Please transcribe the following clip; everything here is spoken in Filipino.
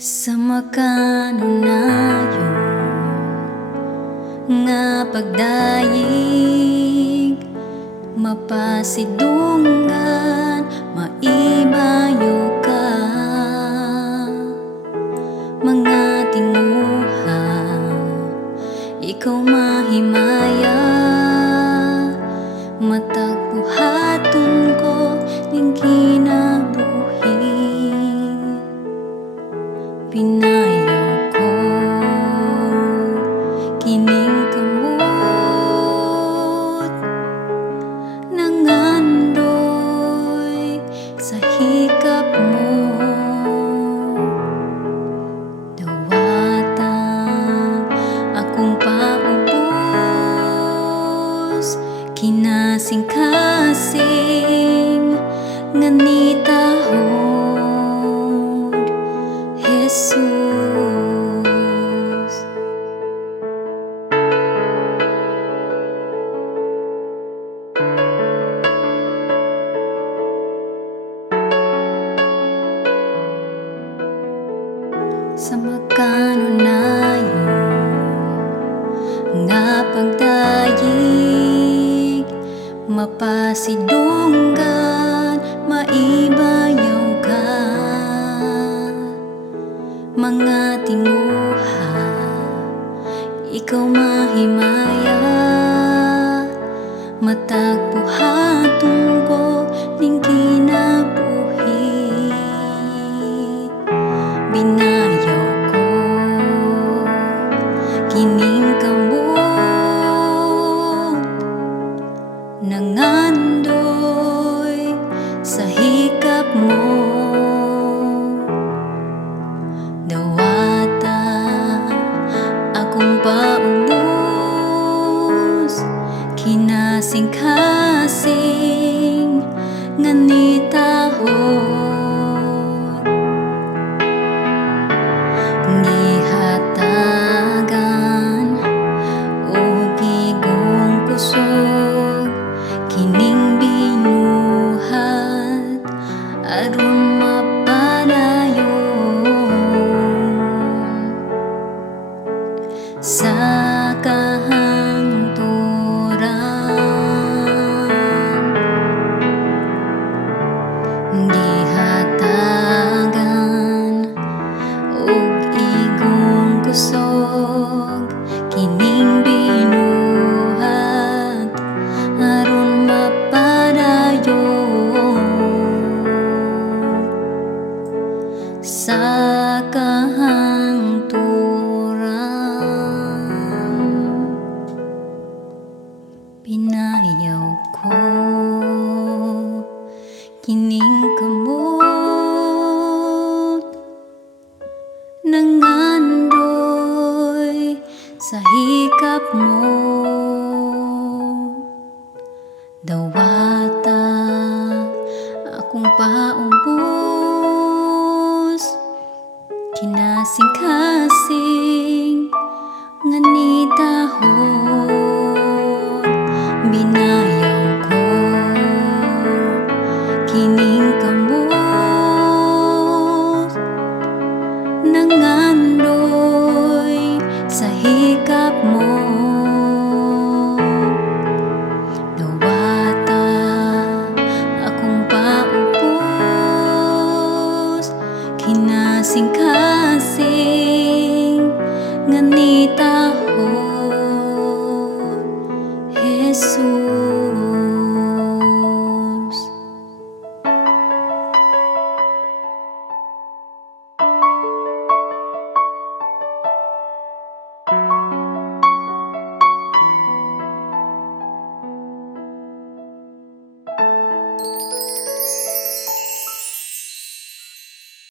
Sa makanunayon nga pagdayeg, mapasidunggan, maibayo ka, mga tinguha, ikaw mahimaya, matag buhaton ko ning kinabuhi. Pinayaw ko kining kamot, nangandoy sa hikap mo. Dawata akong paubos, kinasing-kasing nganitahon Jesus. Sa makanunayon nga pagdayeg, mapasidunggan, maibayaw ka, mga tinguha, ikaw mahimaya, matag buhaton ko ning kinabuhi. Binayaw ko kining kamot, nangandoy sa hikap mo. Dawata akong paubos, kinasing-kasing nganitahon. Gihatagan og igong kusog kining binuhat aron sa kahangturan. Gihatagan og igong kusog kining binuhat aron mapadayon sa kahangturan. Pinayaw ko kining kamot, nangandoy sa hikap mo. Dawata akong paubos, kinasing-kasing nganitahon. Binayaw ko kining kamot, nangandoy sa hikap mo. Dawata akong paubos, kinasing-kasing nganitahon Jesus.